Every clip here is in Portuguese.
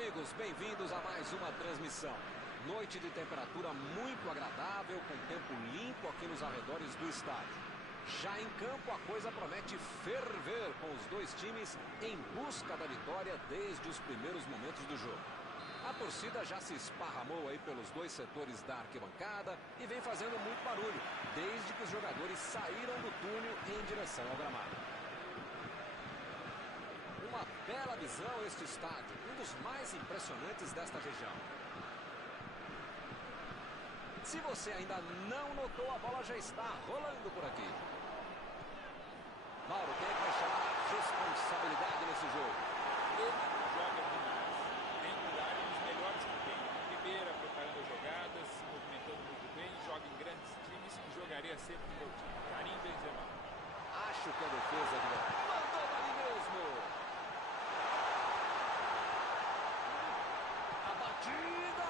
amigos, bem-vindos a mais uma transmissão. Noite de temperatura muito agradável, com tempo limpo aqui nos arredores do estádio. Já em campo a coisa promete ferver, com os dois times em busca da vitória desde os primeiros momentos do jogo. A torcida já se esparramou aí pelos dois setores da arquibancada e vem fazendo muito barulho, desde que os jogadores saíram do túnel em direção ao gramado. Uma bela visão este estádio, um dos mais impressionantes desta região. Se você ainda não notou, a bola já está rolando por aqui. Mauro, quem é que vai chamar a responsabilidade nesse jogo? Ele joga demais. Dentro da área, um dos melhores que tem. Primeira, preparando as jogadas, se movimentando muito bem, joga em grandes times e jogaria sempre no meu time. Karim Benzema. Acho que a defesa do mandou dali mesmo. A batida!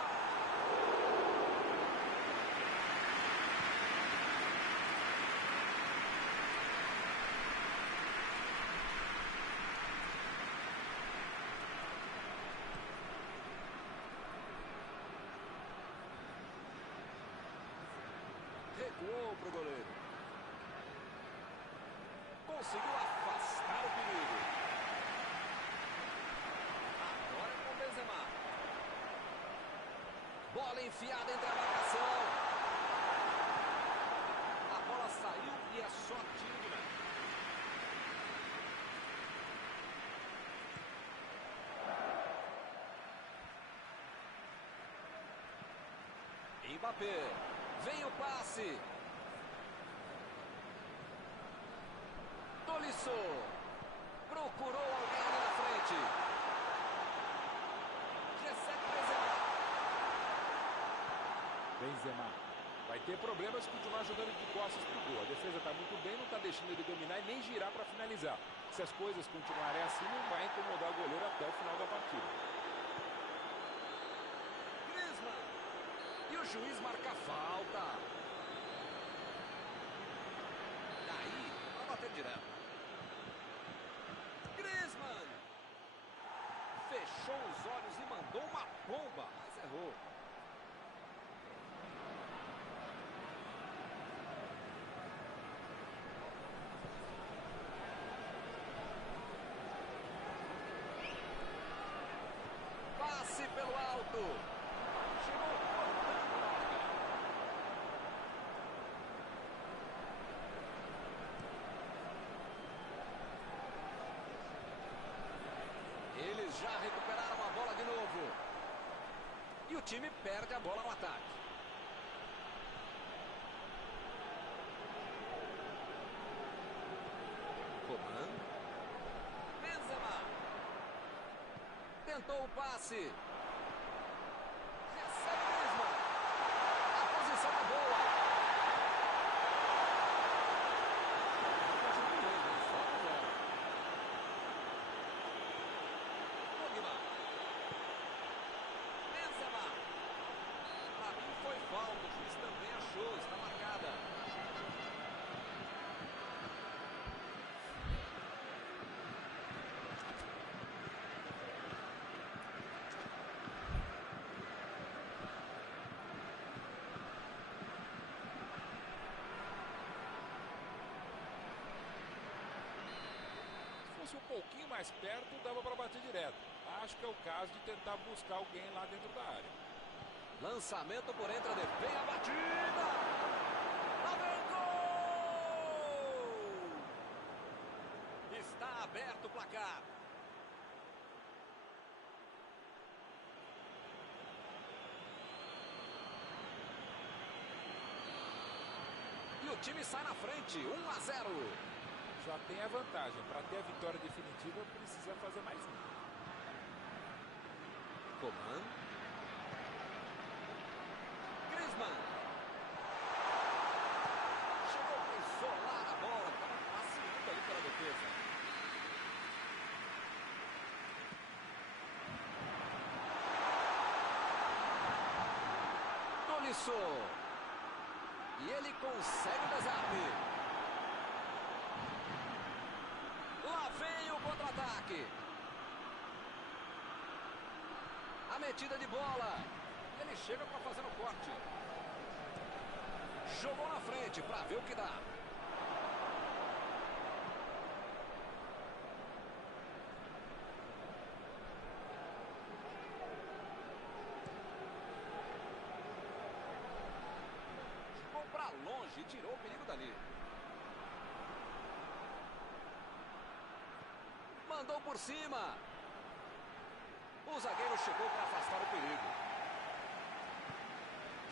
Recuou para o goleiro. Conseguiu afastar o perigo. Agora com o Benzema. Bola enfiada entre a marcação. A bola saiu e é só tiro de meta. Mbappé. Vem o passe. Tolisso. Procurou alguém ali na frente. Recebe Benzema. Vai ter problemas se continuar jogando de costas pro gol. A defesa está muito bem, não está deixando ele dominar e nem girar para finalizar. Se as coisas continuarem assim, não vai incomodar o goleiro até o final da partida. E o juiz marca a falta. Daí, vai bater direto. Griezmann. Fechou os olhos e mandou uma bomba, mas errou. Passe pelo alto. Chegou cortando na largada. Eles já recuperaram a bola de novo. E o time perde a bola no ataque. Coman. Benzema. Tentou o passe. Recebe Griezmann. A posição é boa. Pogba. Benzema. Para mim foi falta. O juiz também achou. Está marcada. Se fosse um pouquinho mais perto, dava para bater direto. Acho que é o caso de tentar buscar alguém lá dentro da área. Lançamento por entre a defesa. Vem a batida! Lá vem gol! Está aberto o placar. E o time sai na frente, 1-0. Já tem a vantagem. Para ter a vitória definitiva, precisa fazer mais um. Coman. Griezmann. Chegou para isolar a bola. Estava passeando ali pela defesa. Tolisso. E ele consegue o desarme. Lá vem o contra-ataque. metida de bola. Ele chega para fazer o corte. Jogou na frente para ver o que dá. Jogou para longe e tirou o perigo dali. Mandou por cima. O zagueiro chegou para afastar o perigo.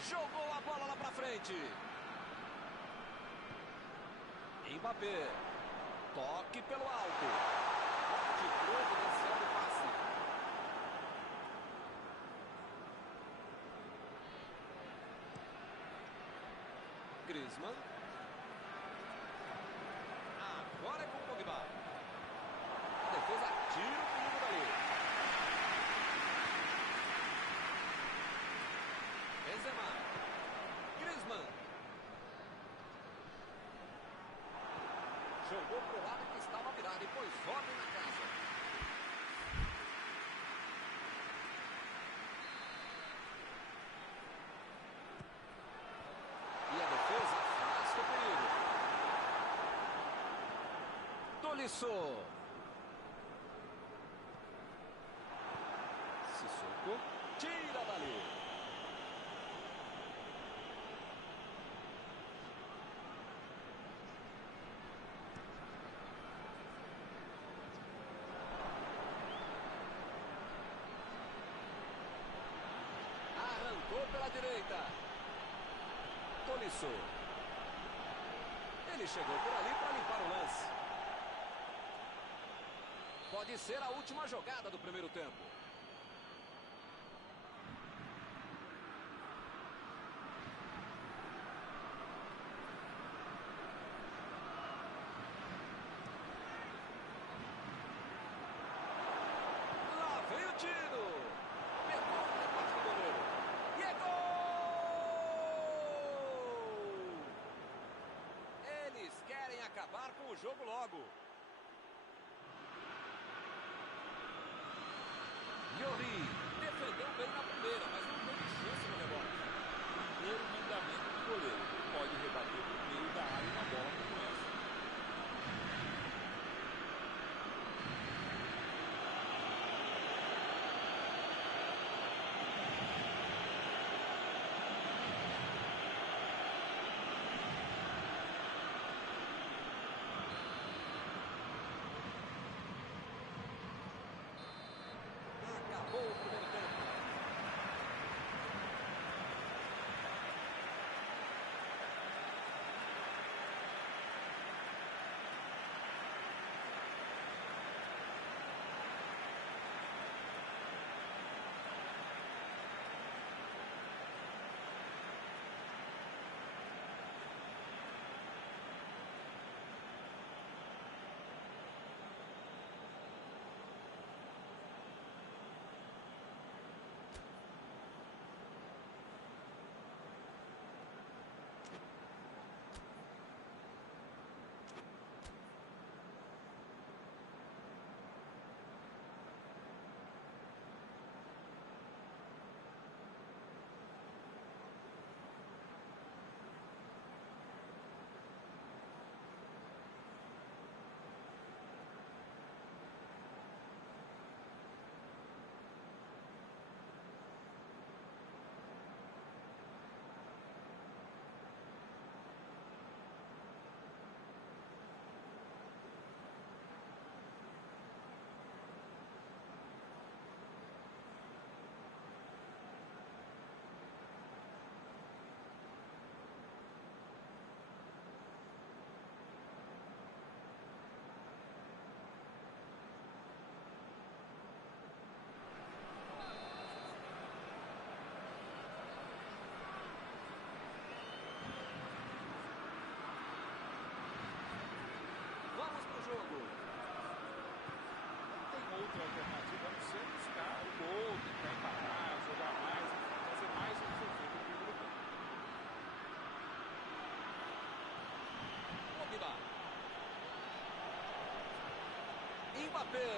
Jogou a bola lá para frente. Mbappé. Toque pelo alto. Forte providencial do passe. Griezmann. Agora é com o Pogba. A defesa tira o perigo dali. Benzema. Griezmann. Jogou pro lado que estava virado e pôs ordem na casa. E a defesa afasta o perigo. Tolisso. Sissoko. Tira dali. Arrancou pela direita. Tolisso. Ele chegou por ali para limpar o lance. Pode ser a última jogada do primeiro tempo. Lá vem o tiro. Pegou o rebote do goleiro. E é gol! Eles querem acabar com o jogo logo. Lloris defendeu bem na primeira, mas não teve chance no rebote. Primeiro mandamento do goleiro. Pode rebater no meio da área uma bola como essa. Acabou o primeiro tempo. Vamos pro jogo. Não tem outra alternativa a não ser buscar o gol, tentar empatar, jogar mais, fazer mais um desafio do primeiro tempo. Pogba. Mbappé.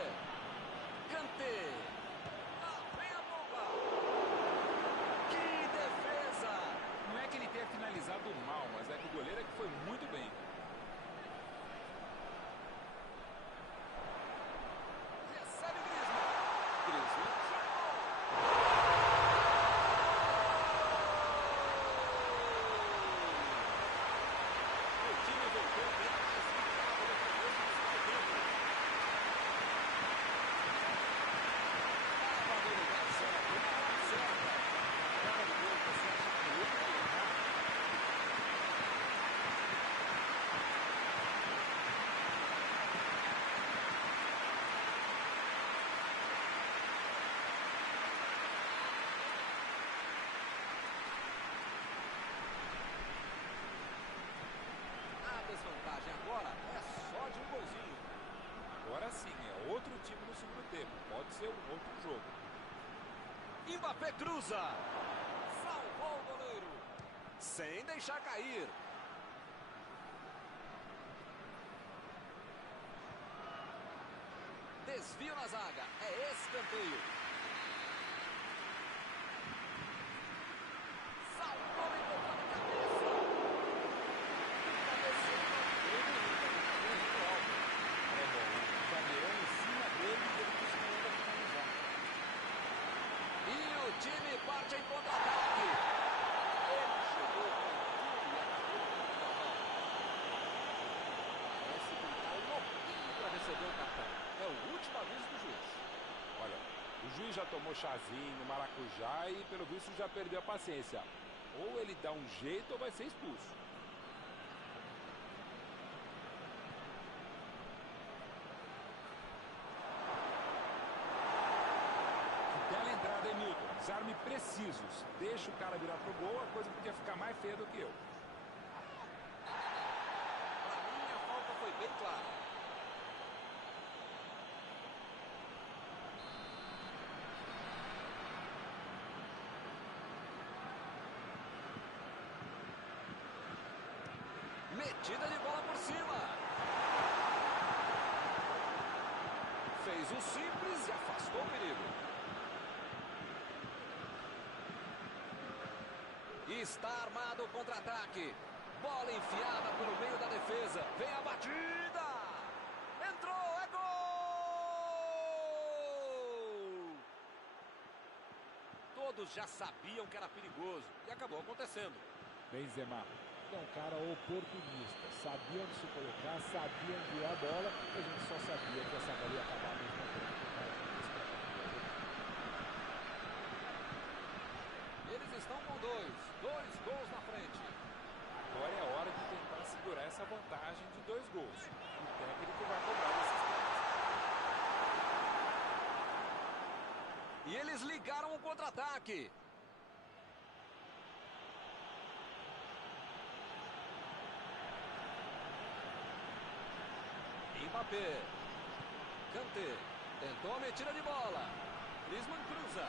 Kanté. Lá vem a bomba. finalizado mal, mas é que o goleiro é que foi muito bem. Recebe Griezmann. Griezmann jogou. O time voltou bem mais ligado no começo do segundo tempo. Estava no lugar certo, na hora certa. Cara de gol, você acha que ele vai errar? A desvantagem agora é só de um golzinho. Agora sim, é outro time no segundo tempo. Pode ser um outro jogo. Mbappé cruza. Salvou o goleiro. Sem deixar cair. Desvio na zaga. É escanteio. Salvou e botou de cabeça. Cabeceando. Muito alto. É bom, o zagueirão em cima dele e ele conseguiu ainda finalizar. E o time parte em contra-ataque. Ele chegou com tudo e acabou com o balão. Parece que ele está louquinho para receber o cartão. É o último aviso do juiz. Olha, o juiz já tomou chazinho, maracujá e pelo visto já perdeu a paciência. Ou ele dá um jeito ou vai ser expulso. Que bela entrada, hein, Milton? Desarme precisos. Deixa o cara virar pro gol, a coisa podia ficar mais feia do que eu. Para mim, a falta foi bem clara. Metida de bola por cima. Fez o simples e afastou o perigo. Está armado o contra-ataque. Bola enfiada pelo meio da defesa. Vem a batida. Entrou, é gol! Todos já sabiam que era perigoso e acabou acontecendo. Benzema é um cara oportunista, sabia onde se colocar, sabia enviar a bola, a gente só sabia que essa bola ia acabar ao mesmo tempo. Eles estão com dois gols na frente. Agora é a hora de tentar segurar essa vantagem de 2 gols. O técnico vai cobrar desses caras. E eles ligaram o contra-ataque. Mbappé. Kanté. Tentou a metida de bola. Griezmann cruza.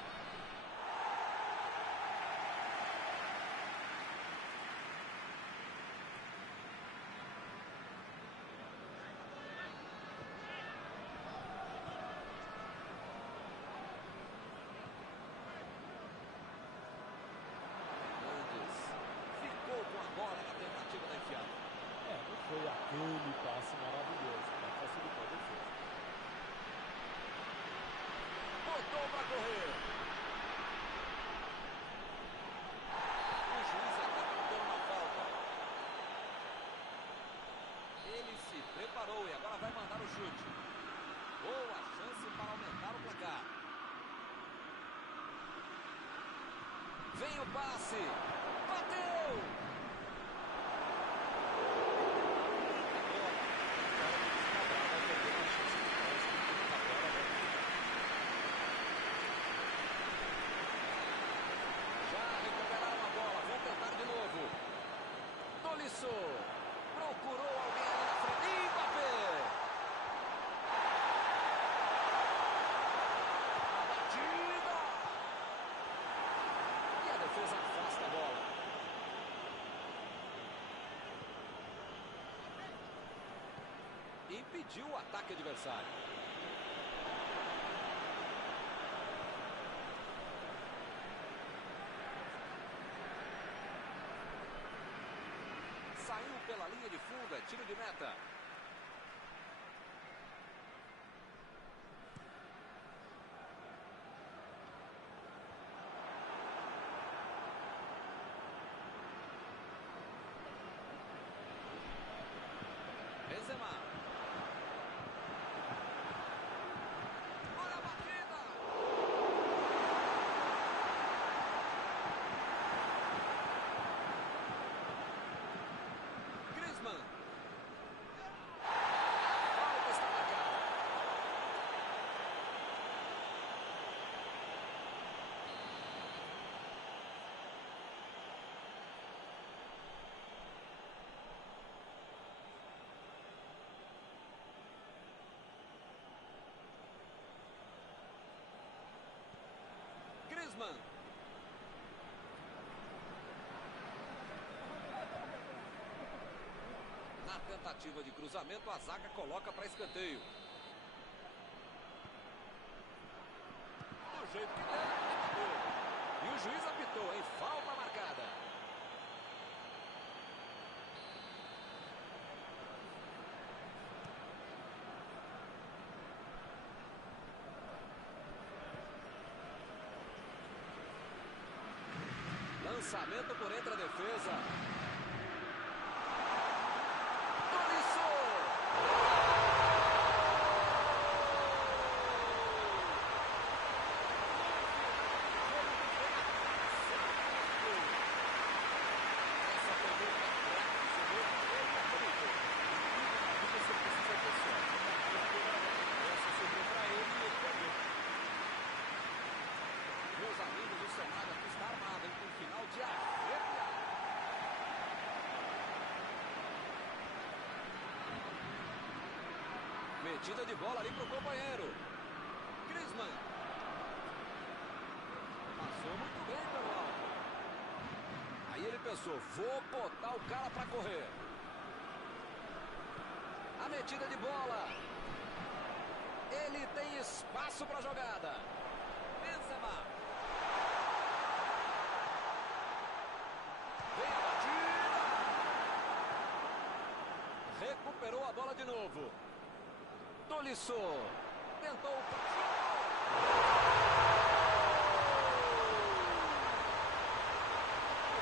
Mendes ficou com a bola na tentativa da enfiada. Não foi aquele passe maravilhoso, mas facilitou a defesa. Botou para correr. O juiz acaba dando uma falta. Ele se preparou e agora vai mandar o chute. Boa chance para aumentar o placar. Vem o passe. Bateu! Já recuperaram a bola. Vão tentar de novo. Tolisso. Procurou alguém ali na frente. Mbappé. A batida. E a defesa afasta a bola. Impediu o ataque adversário. Saiu pela linha de fundo, é tiro de meta. Benzema. Olha a batida. Griezmann. Falta está marcada. Griezmann. Na tentativa de cruzamento, a zaga coloca para escanteio. Do jeito que deu, acabou. E o juiz apitou, hein? Falta marcada. Lançamento por entre a defesa. Tolisso! Essa foi muito craque, chegou ele aproveitou. Você precisa ter sorte. Essa sobrou para ele e ele perdeu. Meus amigos, o cenário aqui está armado, hein? Um final de arrepiar. Metida de bola ali pro companheiro. Griezmann. Passou muito bem pelo alto. Aí ele pensou, vou botar o cara para correr. A metida de bola. Ele tem espaço para jogada. Benzema. Vem a batida. Recuperou a bola de novo. Tolisso. Tentou o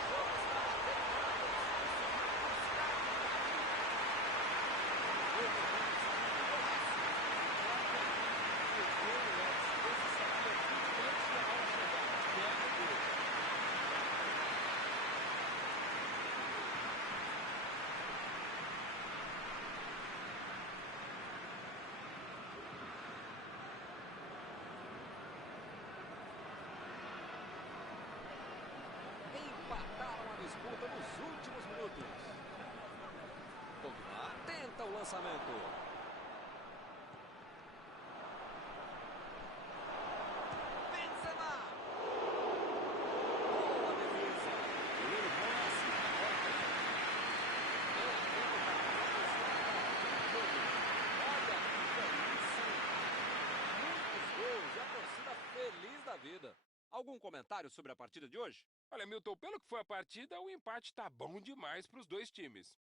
jogo está terminado. Empataram a disputa nos últimos minutos. Pogba tenta o lançamento. Benzema. Boa defesa. Ele nasce. Olha que delícia. Muitos gols e a torcida feliz da vida. Algum comentário sobre a partida de hoje? Olha, Milton, pelo que foi a partida, o empate tá bom demais para os dois times.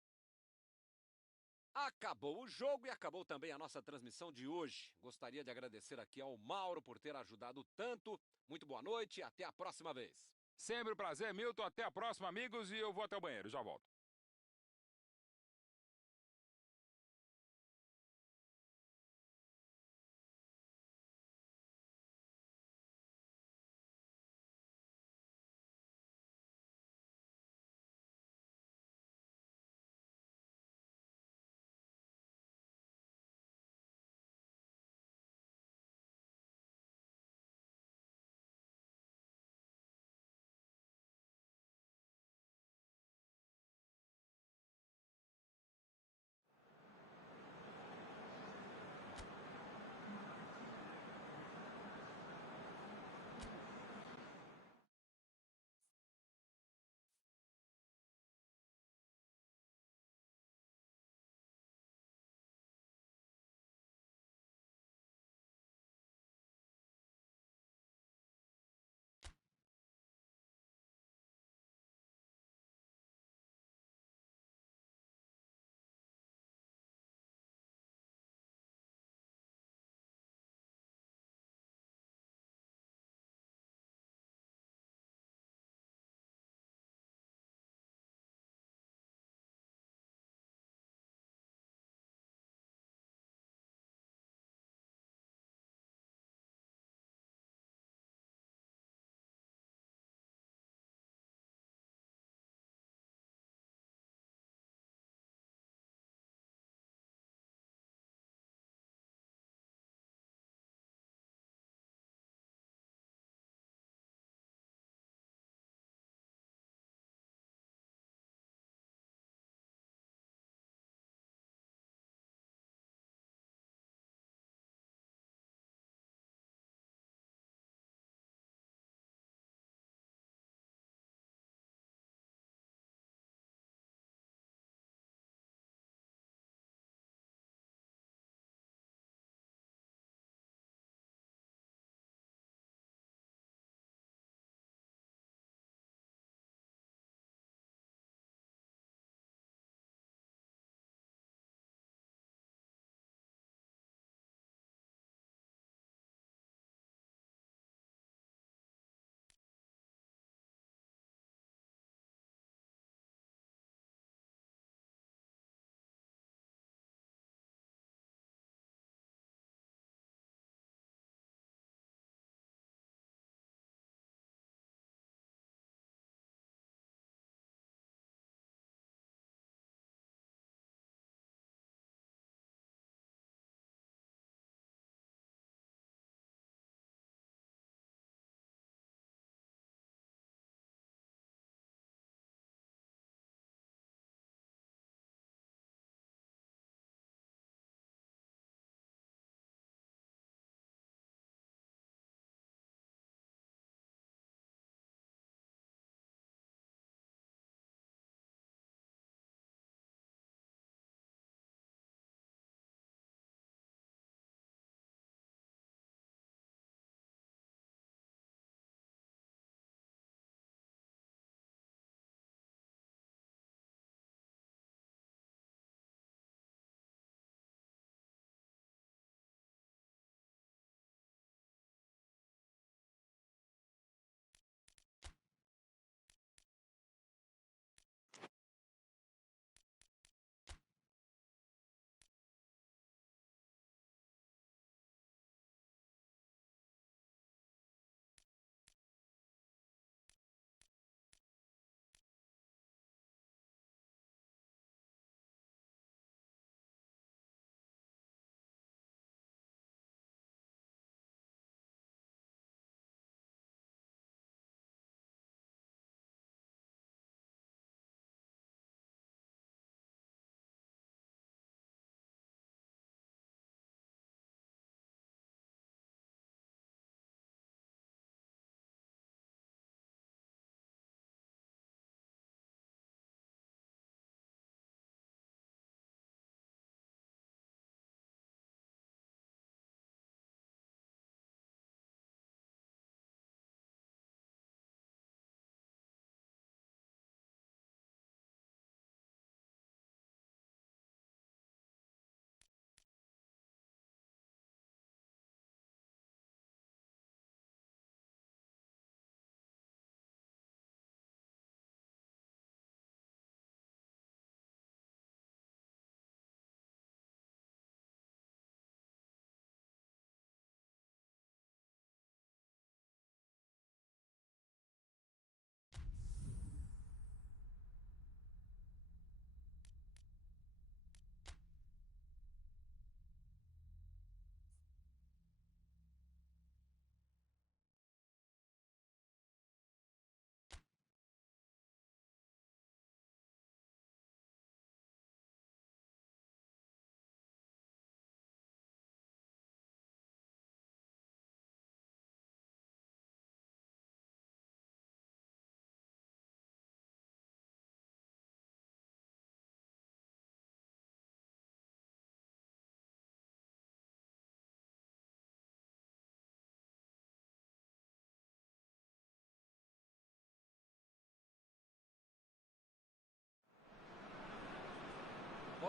Acabou o jogo e acabou também a nossa transmissão de hoje. Gostaria de agradecer aqui ao Mauro por ter ajudado tanto. Muito boa noite e até a próxima vez. Sempre um prazer, Milton. Até a próxima, amigos, e eu vou até o banheiro. Já volto.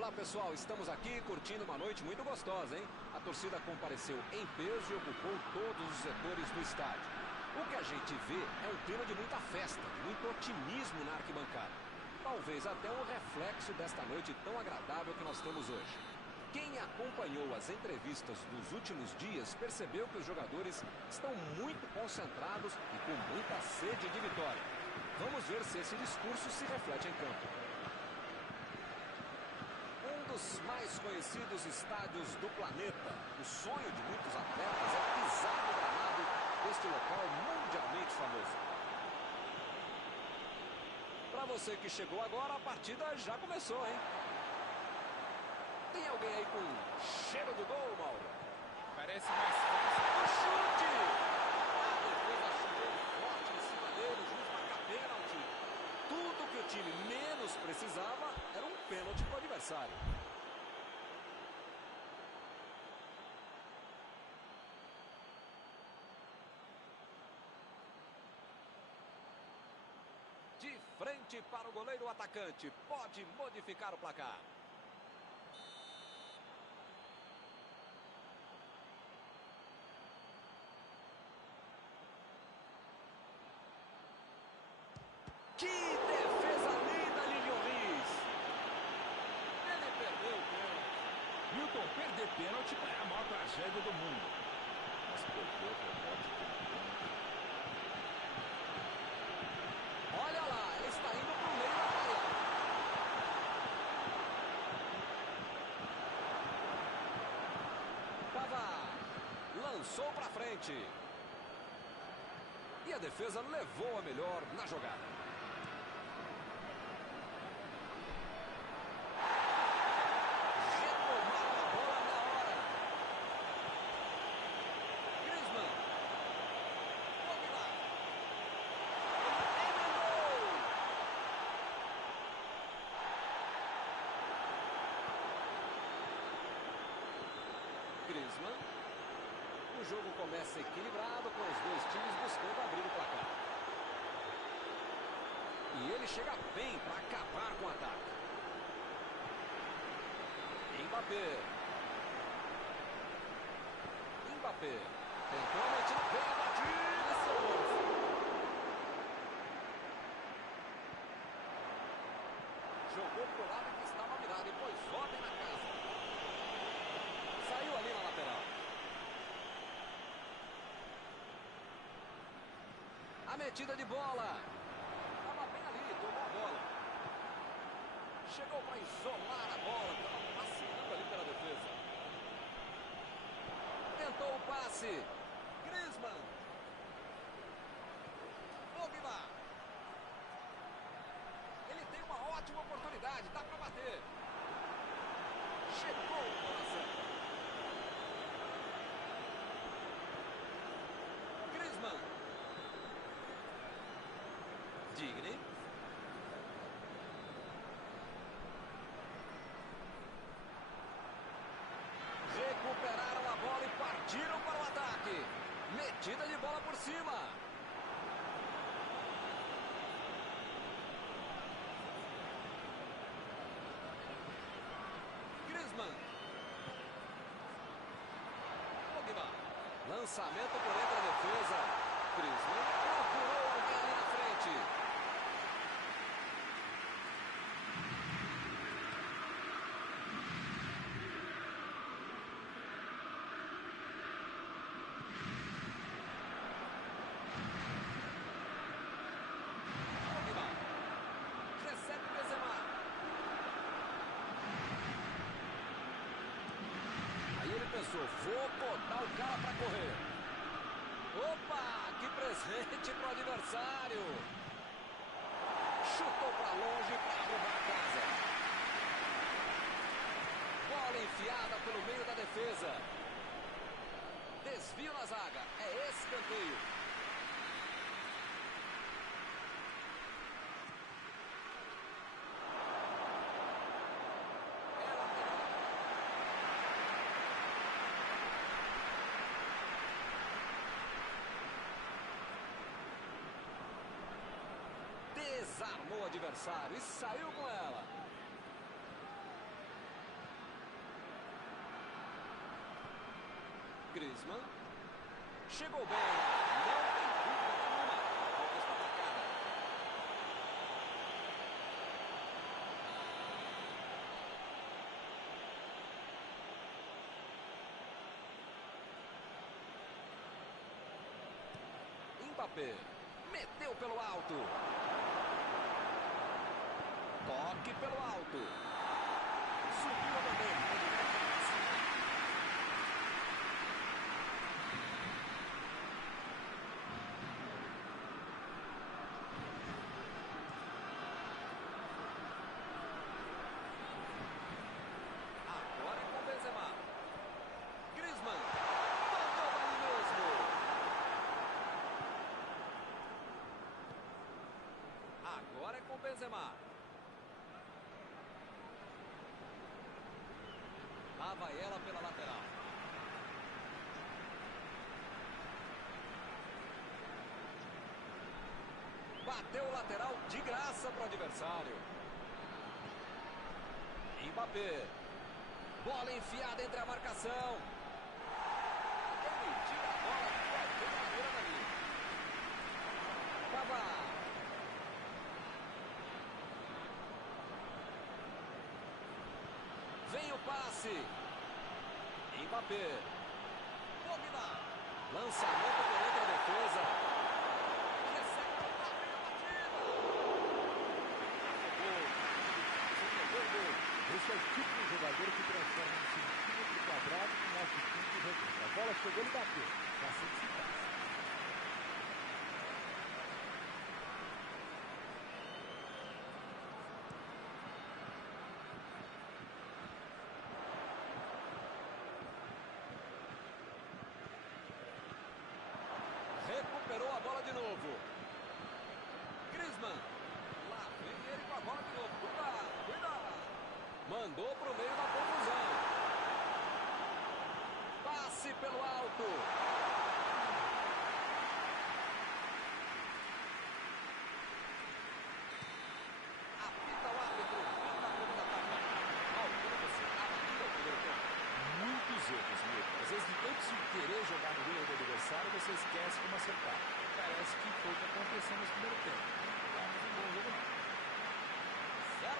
Olá pessoal, estamos aqui curtindo uma noite muito gostosa, hein? A torcida compareceu em peso e ocupou todos os setores do estádio. O que a gente vê é um clima de muita festa, muito otimismo na arquibancada. Talvez até um reflexo desta noite tão agradável que nós temos hoje. Quem acompanhou as entrevistas dos últimos dias percebeu que os jogadores estão muito concentrados e com muita sede de vitória. Vamos ver se esse discurso se reflete em campo. Um dos mais conhecidos estádios do planeta. O sonho de muitos atletas é pisar no gramado deste local mundialmente famoso. Para você que chegou agora, a partida já começou, hein? Tem alguém aí com cheiro de gol, Mauro? Parece mais fácil. O chute! A defesa chegou forte em cima dele, o juiz marca pênalti. Tudo que o time menos precisava era um pênalti para o adversário. De frente para o goleiro atacante, pode modificar o placar. Que defesa linda, Lilian Riz. Ele perdeu o pênalti. Milton, perder pênalti é a maior tragédia do mundo. Mas perdeu o rebote com o pênalti. Olha lá, ele está indo para o meio da área. Pavard lançou para frente. E a defesa levou a melhor na jogada. Griezmann. O jogo começa equilibrado com os dois times buscando abrir o placar. E ele chega bem para acabar com o ataque. Mbappé. Mbappé. Tentou a metida bem batida. Jogou pro lado que estava virado e pôs ordem na casa. Saiu ali na lateral. A metida de bola. Estava bem ali, tomou a bola. Chegou para isolar a bola. Estava passeando ali pela defesa. Tentou o passe. Griezmann. Pogba. Ele tem uma ótima oportunidade. Dá para bater. Chegou o coração. Griezmann. Digne. Recuperaram a bola e partiram para o ataque. Metida de bola por cima. Griezmann. Pogba. Lançamento por entre a defesa. Griezmann procurou alguém ali na frente. Pogba. Recebe Benzema. Aí ele pensou, vou botar o cara para correr. Opa, que presente para o adversário. Chutou para longe para arrumar a casa. Bola enfiada pelo meio da defesa. Desvio na zaga, é escanteio. Desarmou o adversário e saiu com ela. Griezmann. Chegou bem. Não tem dúvida nenhuma. A falta está marcada. Mbappé. Meteu pelo alto. Toque pelo alto. Subiu a bandeira. Agora é com Benzema. Griezmann. Mandou ali mesmo. Agora é com Benzema. Lá vai ela pela lateral. Bateu o lateral de graça para o adversário. Mbappé. Bola enfiada entre a marcação. Ele tira a bola de qualquer maneira dali. Pavard. Vem o passe. Mbappé. Pogba. Lançamento durante a defesa. Recebe a batida. Esse é o tipo de jogador que transforma um centímetro quadrado em altitude redonda. A bola chegou, ele bateu. Tá sem se passa. Recuperou a bola de novo. Griezmann. Lá vem ele com a bola de novo. Cuidado, cuidado. Mandou para o meio da confusão. Passe pelo alto. Apita o árbitro. Fim da primeira etapa. Alguma você estava aqui no primeiro tempo. Muitos erros, Milton. Às vezes, de tanto se querer jogar no erro do adversário, você esquece como acertar. Parece que foi o que aconteceu nesse primeiro tempo. Não é um bom jogo, não. 0-0.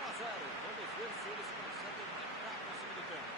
Vamos ver se eles conseguem marcar no segundo tempo.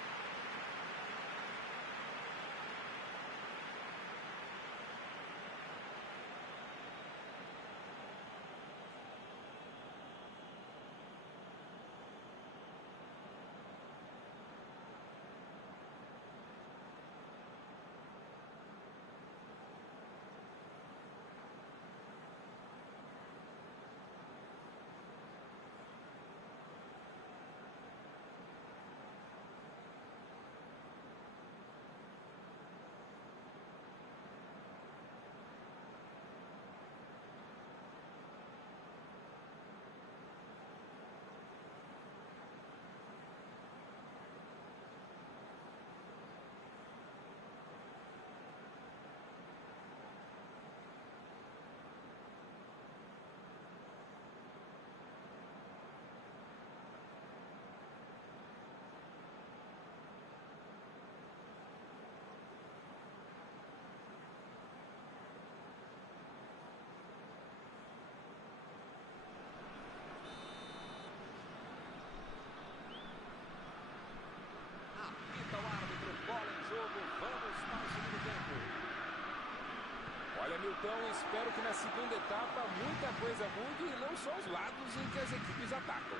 Apita o árbitro, bola em jogo, vamos para o segundo tempo. Olha, Milton, espero que na segunda etapa muita coisa mude e não só os lados em que as equipes atacam.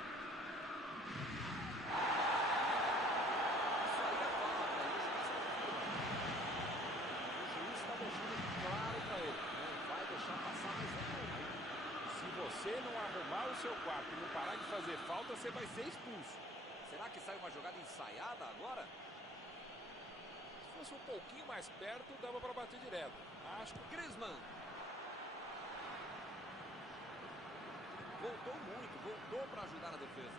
Isso aí é falta, o juiz está deixando claro para ele, não vai deixar passar mais nenhuma. Se você não arrumar o seu quarto e não parar de fazer falta, você vai ser expulso. Será que sai uma jogada ensaiada agora? Se fosse um pouquinho mais perto, dava para bater direto. Acho que Griezmann. Voltou muito, voltou para ajudar a defesa.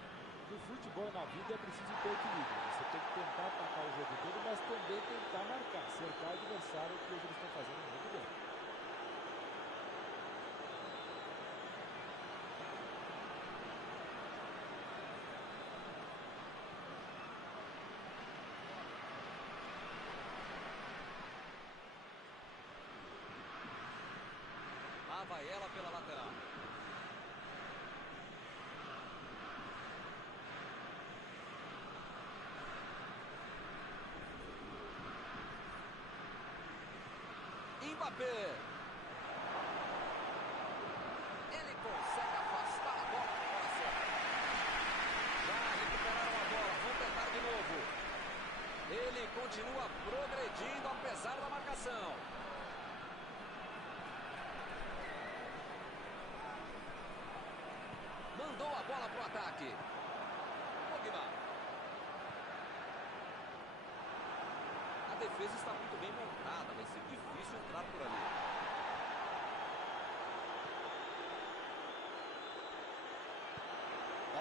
No futebol, na vida, é preciso ter equilíbrio. Você tem que tentar atacar o jogo todo, mas também tentar marcar, cercar o adversário, que hoje eles estão fazendo muito bem. vai ela pela lateral. Mbappé. Ele consegue afastar a bola na hora certa. Já recuperaram a bola, vão tentar de novo. Ele continua progredindo apesar da marcação. Mandou a bola para o ataque. Pogba. A defesa está muito bem montada, vai ser difícil entrar por ali.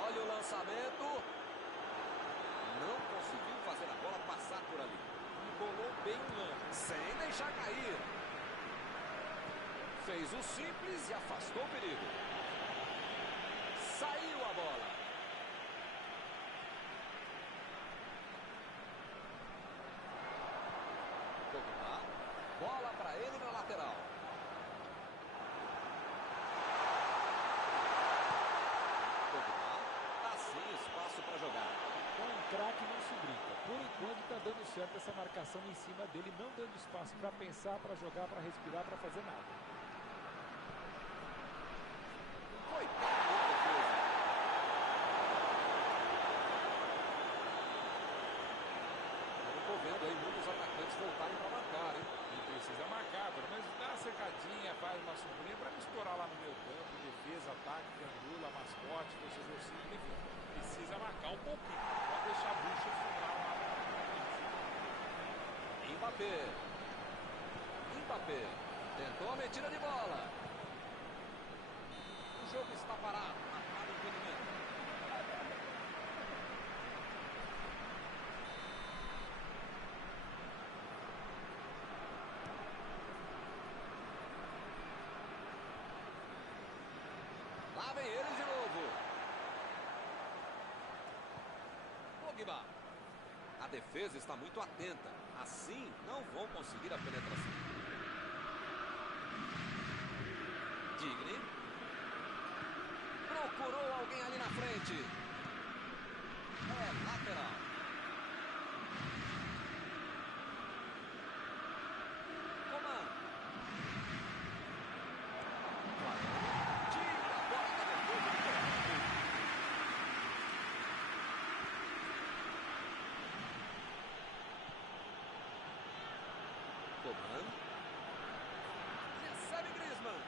Olha o lançamento. Não conseguiu fazer a bola passar por ali. Embolou bem o lance. Sem deixar cair. Fez o simples e afastou o perigo. Saiu a bola. Pogba. Bola para ele na lateral. Pogba. Tá sem espaço para jogar. Com um craque não se brinca. Por enquanto está dando certo essa marcação em cima dele, não dando espaço para pensar, para jogar, para respirar, para fazer nada. Foi bem boa defesa. Eu não tô vendo aí muitos atacantes voltarem para marcar, hein? E precisa marcar, pelo menos dá uma secadinha, faz uma surpresa para não estourar lá no meio campo, defesa, ataque, gandula, mascote, torcedor simples, enfim. Precisa marcar um pouquinho, pode deixar a bucha sobrar lá na frente. Mbappé. Mbappé. Tentou a metida de bola. O jogo está parado. Marcado o impedimento. Lá vem eles de novo. Pogba. A defesa está muito atenta. Assim, não vão conseguir a penetração. Digni. Procurou alguém ali na frente. É lateral. Coman. Tira a bola da defesa do Corinthians. Coman. Recebe Griezmann.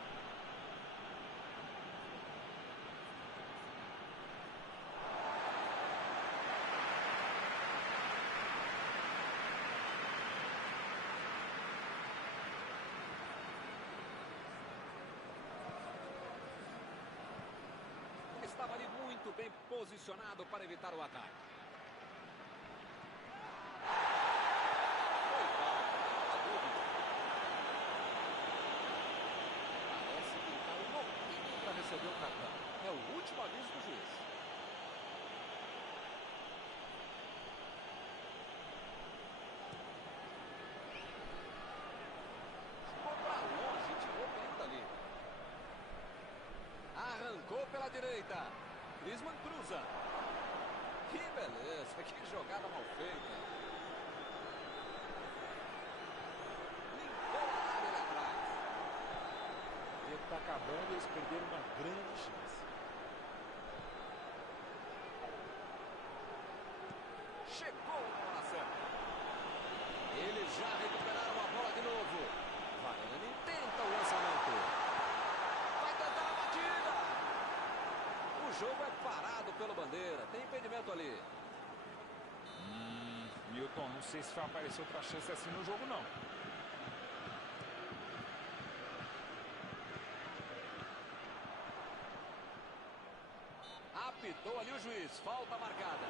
Estava ali muito bem posicionado para evitar o ataque. Foi falta, não há dúvida. Parece que está um pouquinho para receber o cartão. É o último aviso do juiz. Ficou para longe, tirou bem dali. Arrancou pela direita. Griezmann cruza. Que beleza, que jogada mal feita. Limpou a área ali atrás. O tempo está acabando e eles perderam uma grande chance. Chegou na hora certa. Eles já recuperaram a bola de novo. Varane tenta o lançamento. Vai tentar a batida. O jogo é parado pelo Bandeira. Tem impedimento ali. Milton, não sei se vai aparecer outra chance assim no jogo, não. Apitou ali o juiz. Falta marcada.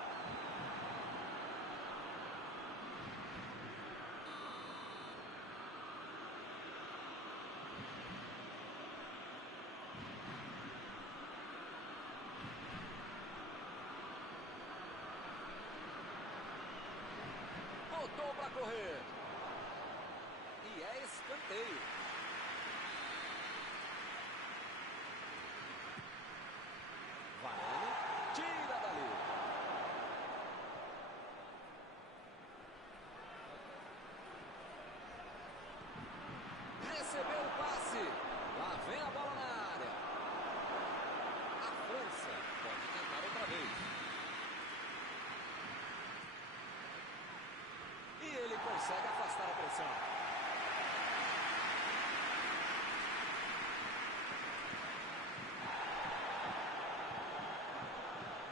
Botou para correr. E é escanteio. recebeu o passe. Lá vem a bola na área. A França pode tentar outra vez. E ele consegue afastar a pressão.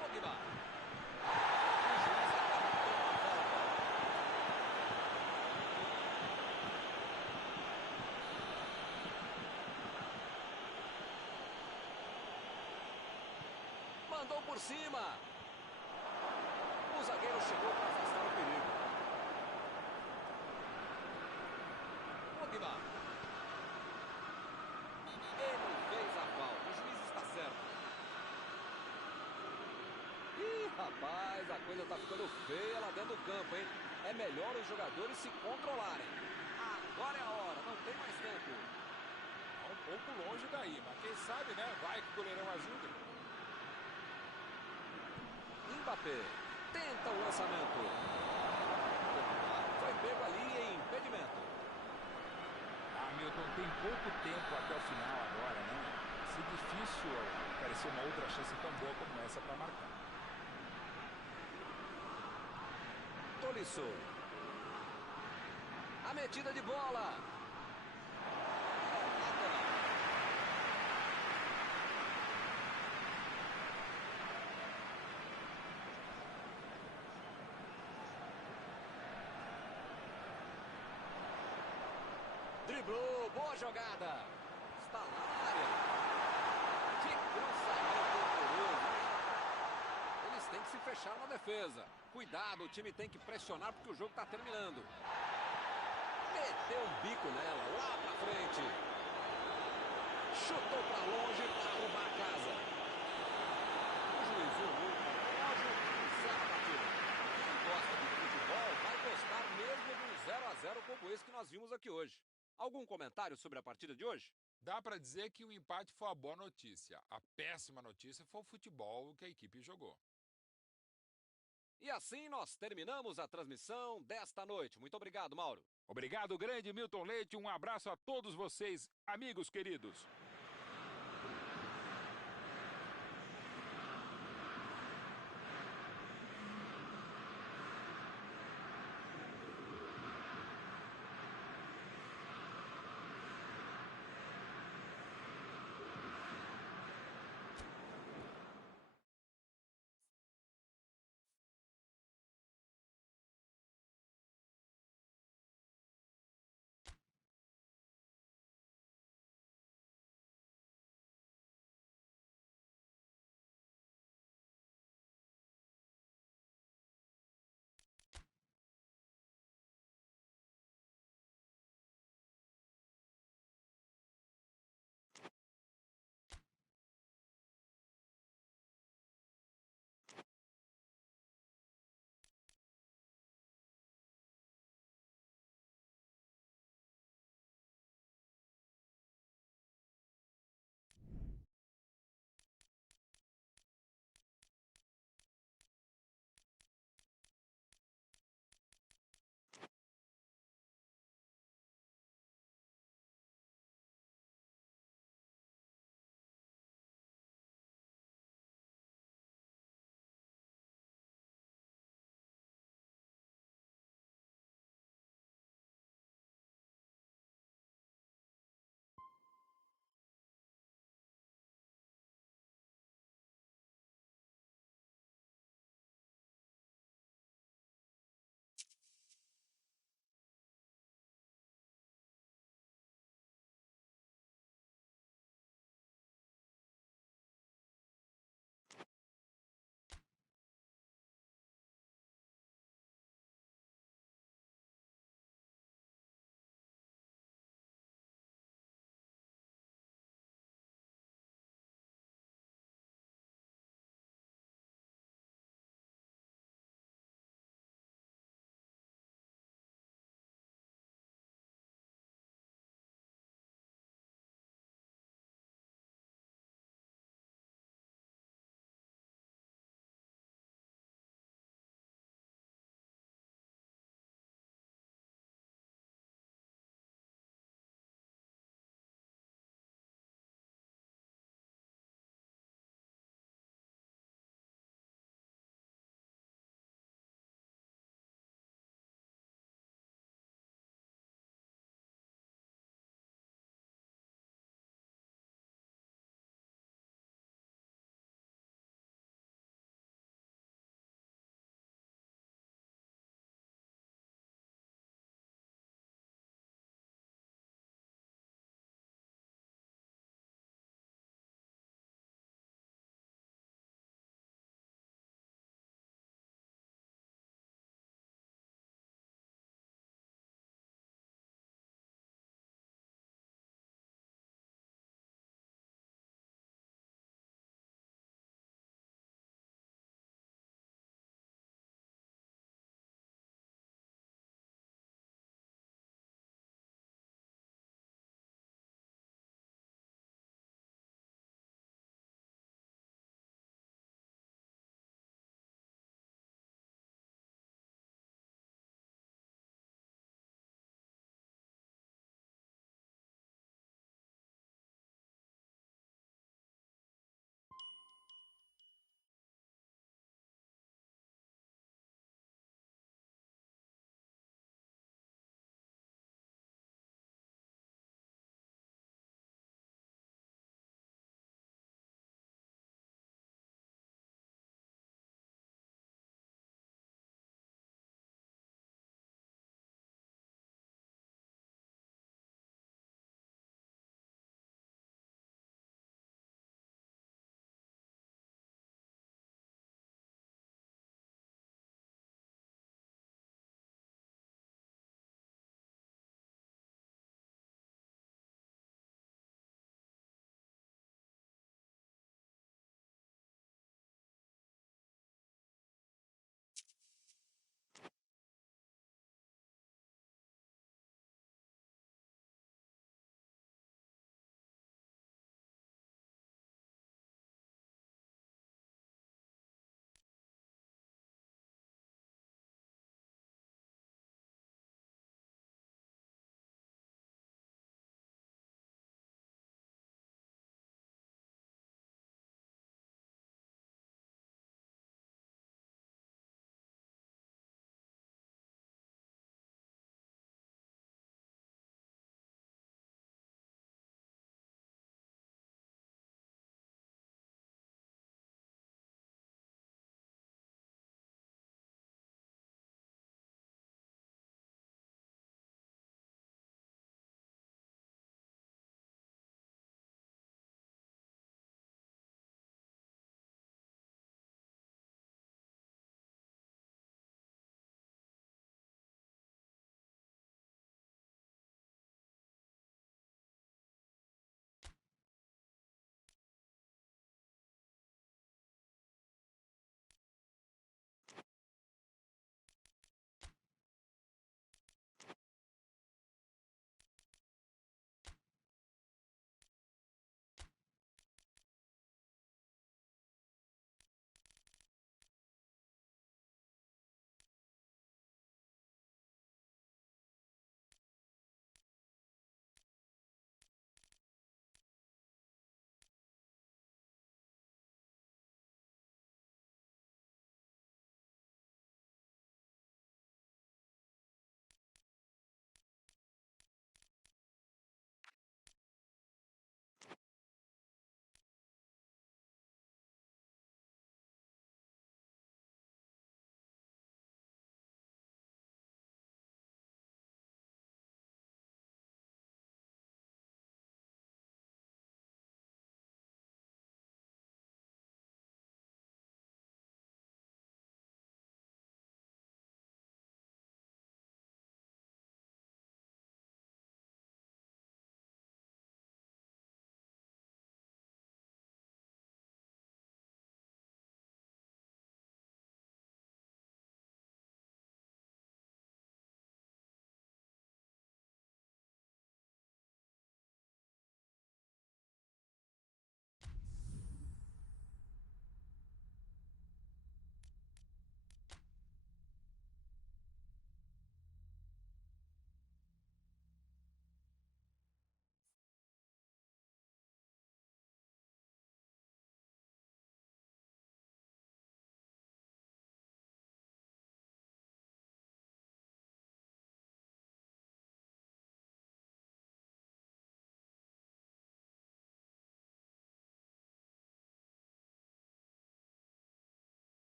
Pogba. O juiz acaba dando a falta. Mandou por cima. O zagueiro chegou para afastar o perigo. Pogba. Ele fez a falta. O juiz está certo. Ih, rapaz, a coisa tá ficando feia lá dentro do campo, hein? É melhor os jogadores se controlarem. Agora é a hora, não tem mais tempo. Tá um pouco longe daí, mas quem sabe, né? Vai que o goleirão ajuda. Mbappé tenta o lançamento. Foi pego ali em impedimento. Hamilton tem pouco tempo até o final agora, né? Vai ser difícil aparecer uma outra chance tão boa como essa para marcar. Tolisso. A metida de bola. É lateral. Driblou, boa jogada. Está lá na área. Que cruzamento horroroso. Eles têm que se fechar na defesa. Cuidado, o time tem que pressionar porque o jogo está terminando. Meteu um bico nela, lá pra frente. Chutou pra longe para arrumar a casa. O juiz olhou para o relógio e encerra a partida. Quem gosta de futebol vai gostar mesmo de um 0-0 como esse que nós vimos aqui hoje. Algum comentário sobre a partida de hoje? Dá para dizer que o empate foi a boa notícia. A péssima notícia foi o futebol que a equipe jogou. E assim nós terminamos a transmissão desta noite. Muito obrigado, Mauro. Obrigado, grande Milton Leite. Um abraço a todos vocês, amigos queridos.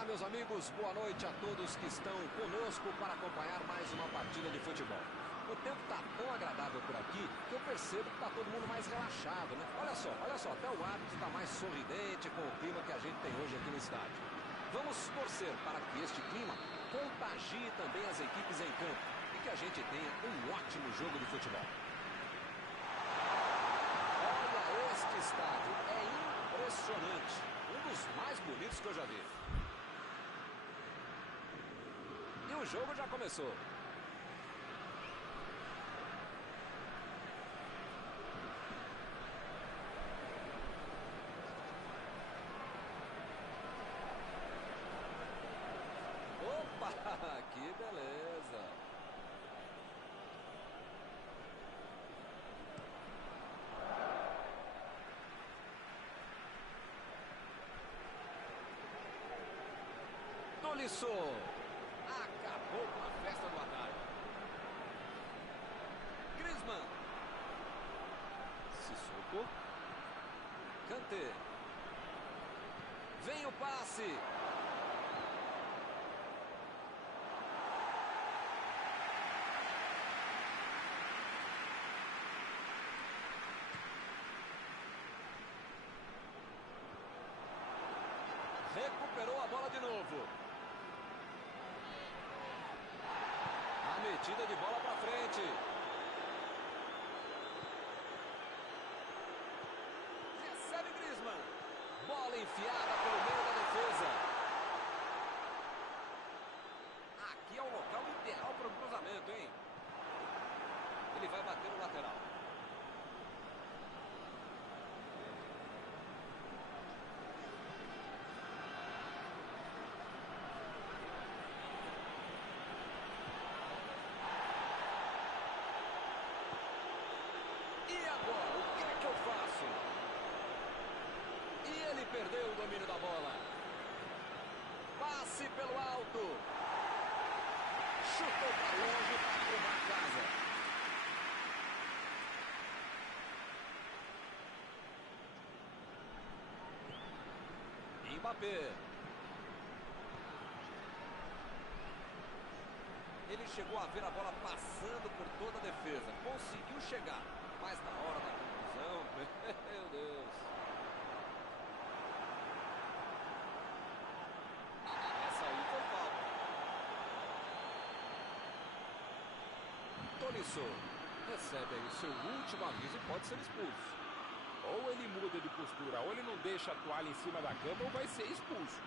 Olá, meus amigos, boa noite a todos que estão conosco para acompanhar mais uma partida de futebol. O tempo está tão agradável por aqui que eu percebo que está todo mundo mais relaxado, né? Olha só, até o árbitro está mais sorridente com o clima que a gente tem hoje aqui no estádio. Vamos torcer para que este clima contagie também as equipes em campo e que a gente tenha um ótimo jogo de futebol. Olha, este estádio é impressionante, um dos mais bonitos que eu já vi. E o jogo já começou. Opa, que beleza. Tolisso. Acabou com a festa do ataque. Griezmann. Sissoko. Kanté. Vem o passe. Recuperou a bola de novo. A metida de bola para frente. Recebe Griezmann. Bola enfiada pelo meio da defesa. Aqui é o local ideal para o cruzamento, hein? Ele vai bater no lateral. E agora, o que é que eu faço? E ele perdeu o domínio da bola. Passe pelo alto. Chutou para longe para arrumar a casa. Mbappé. Ele chegou a ver a bola passando por toda a defesa. Conseguiu chegar. Mas na hora da conclusão, meu Deus. Essa aí foi falta. Tolisso recebe aí o seu último aviso e pode ser expulso. Ou ele muda de postura, ou ele não deixa a toalha em cima da cama, ou vai ser expulso.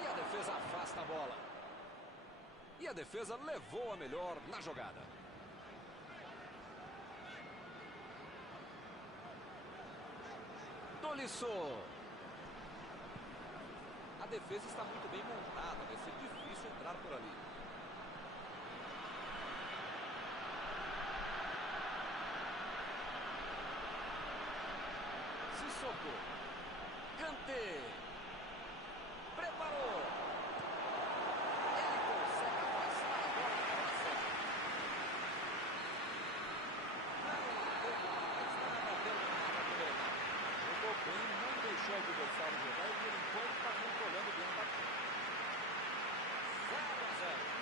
E a defesa afasta a bola. E a defesa levou a melhor na jogada. Tolisso. A defesa está muito bem montada, vai ser difícil entrar por ali. Sissoko. Kanté. Preparou. Ele consegue afastar a bola do coração. Não deu mais nada, deu nada por ele. Jogou bem, não deixou o adversário jogar e por enquanto está controlando bem a partida. 0-0.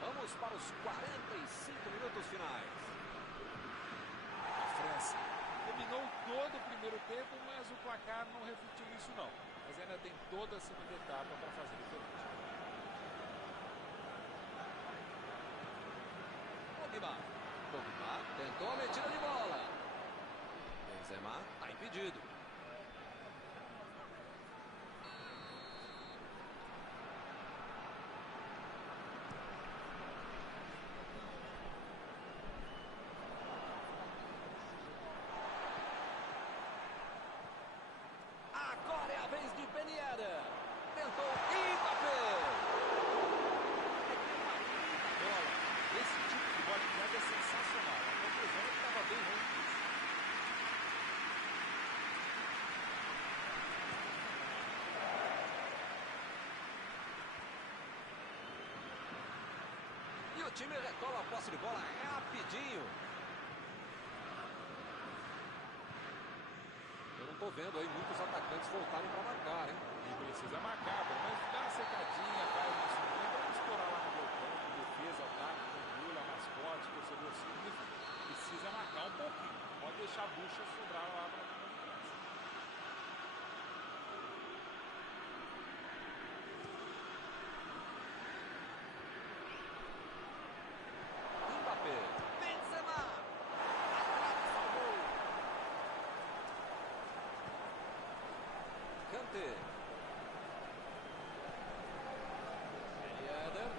Vamos para os 45 minutos finais. A França dominou todo o primeiro tempo, mas o placar não refletiu isso não. Mas ainda tem toda a segunda etapa para fazer diferente. Pogba tentou a metida de bola. Benzema está impedido. time retoma a posse de bola rapidinho. Eu não tô vendo aí muitos atacantes voltarem para marcar, hein? E precisa marcar, pelo menos dá uma secadinha, faz uma subida, vamos estourar lá no balcão, defesa, ataque, gandula, mascote, torcedor simples, precisa marcar um pouquinho. Pode deixar a bucha sobrar lá para a Mbappé. Benzema. Atravessa o gol. Kanté. Eder.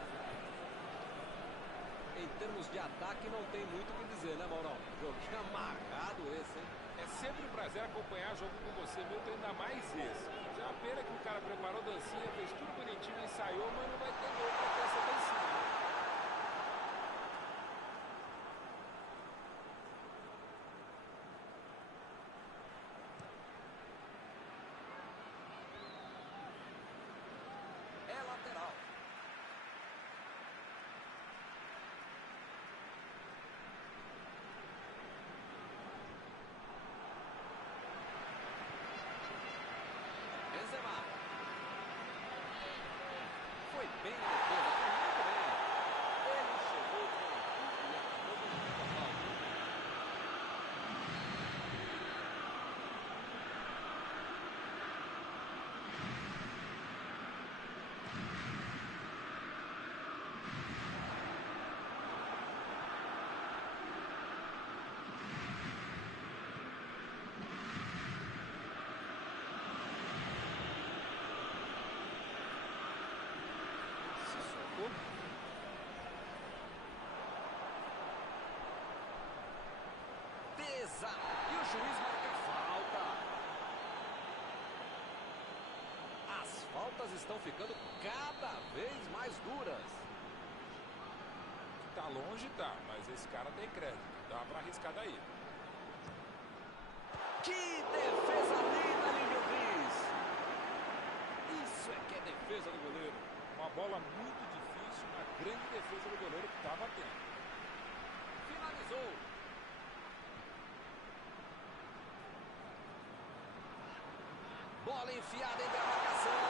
Em termos de ataque, não tem muito o que dizer, né, Maurão? Jogo amarrado esse, hein? É sempre um prazer acompanhar jogo com você, Milton, ainda mais esse. Já a pena que o cara preparou dancinha, fez tudo bonitinho, ensaiou, mas não vai ter gol pra ter essa dancinha, né? É lateral. Benzema. Foi bem na defesa, foi muito bem. Ele chegou com tudo e acabou ganhando a falta. Se soltou. Deza. E o juiz marca falta. As faltas estão ficando cada vez mais duras. Tá longe, tá, mas esse cara tem crédito. Dá pra arriscar daí. Que defesa linda, Lírio Cris. Isso é que é defesa do goleiro. Uma bola muito difícil, uma grande defesa do goleiro que tá batendo. Finalizou. Bola enfiada entre a marcação.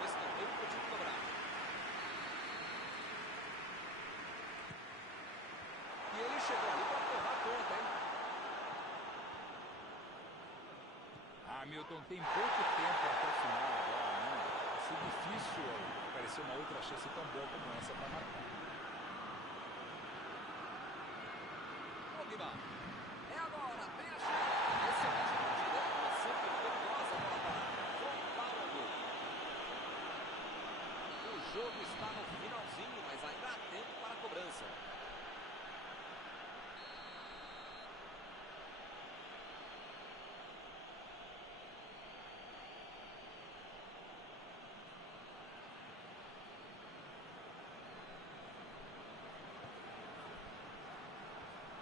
O escanteio pro time cobrar. E ele chegou ali para tornar a conta, hein? Hamilton tem pouco tempo até o final agora, né? Vai ser difícil aparecer uma outra chance tão boa como essa para marcar. Pogba. É agora, tem a chance. Excelente partida, mas sempre perigosa a bola parada. Frontal ao gol. O jogo está no finalzinho, mas ainda há tempo para a cobrança.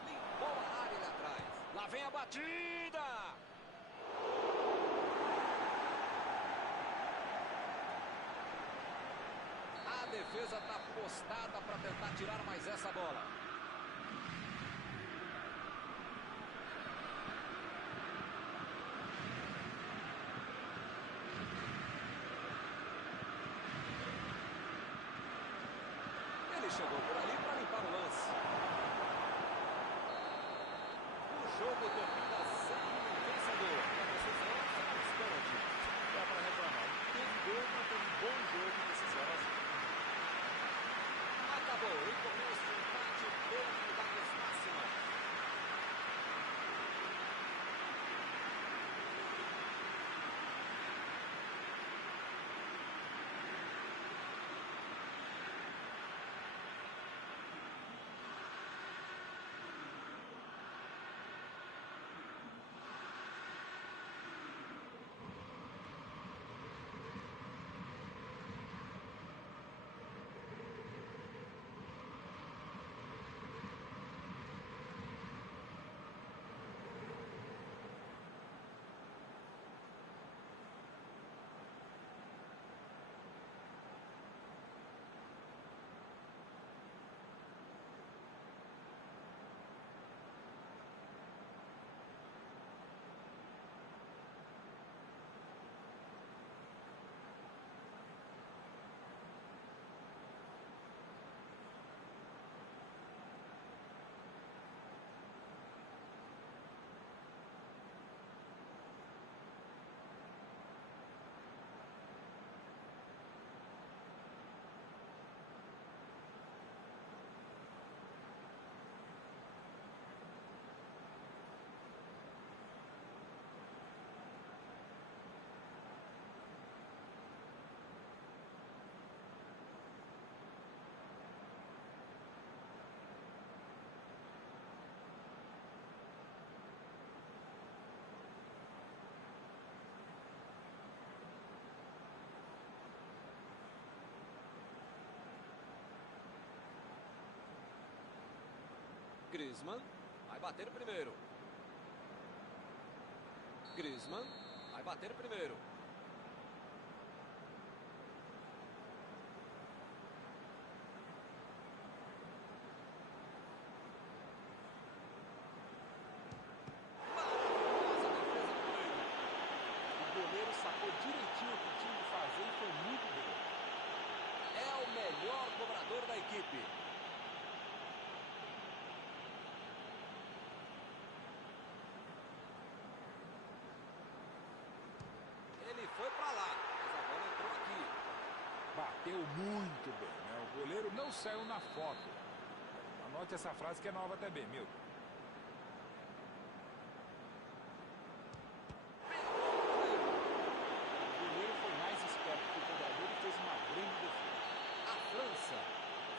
Limpou a área ali atrás. Lá vem a batida. A defesa está postada para tentar tirar mais essa bola. Ele chegou por ali para limpar o lance. O jogo termina sem um vencedor. A decisão será nos pênaltis. Dá para reclamar. Teve gol, mas teve um bom jogo nesse 0 a 0. Acabou. E com este empate por unidades máximas. Griezmann vai bater primeiro. Griezmann vai bater primeiro. Sacou direitinho o que tinha de fazer e foi muito bem. É o melhor cobrador da equipe. Ele foi para lá, mas a bola entrou aqui. Bateu muito bem, né? O goleiro não saiu na foto. Anote essa frase que é nova também, Milton.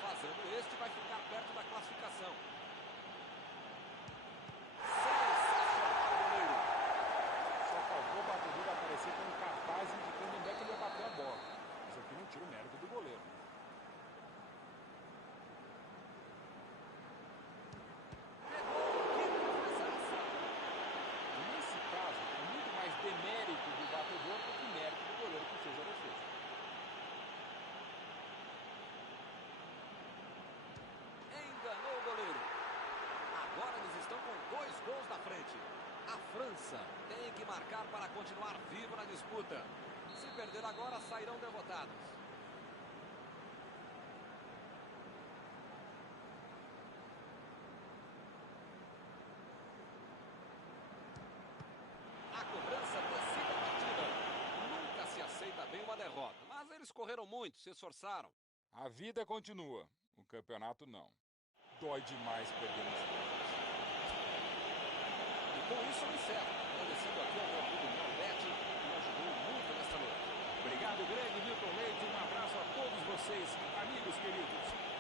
Fazendo este, vai ficar perto da classificação. Sensacional, goleiro. Só faltou o batedor aparecer com um cartaz indicando onde é que ele ia bater a bola. Isso aqui não tira o mérito do goleiro. Pegou, que defesaça. Nesse caso, é muito mais demérito do batedor do que mérito do goleiro que fez a defesa. Agora eles estão com 2 gols na frente. A França tem que marcar para continuar vivo na disputa. Se perder agora, sairão derrotados. A cobrança decide a partida. Nunca se aceita bem uma derrota, mas eles correram muito, se esforçaram. A vida continua, o campeonato não. Dói demais perder nos pontos. E com isso eu encerro. Agradecendo aqui ao meu amigo Norberto, que me ajudou muito nesta noite. Obrigado, Greg, Milton Leite. Um abraço a todos vocês, amigos queridos.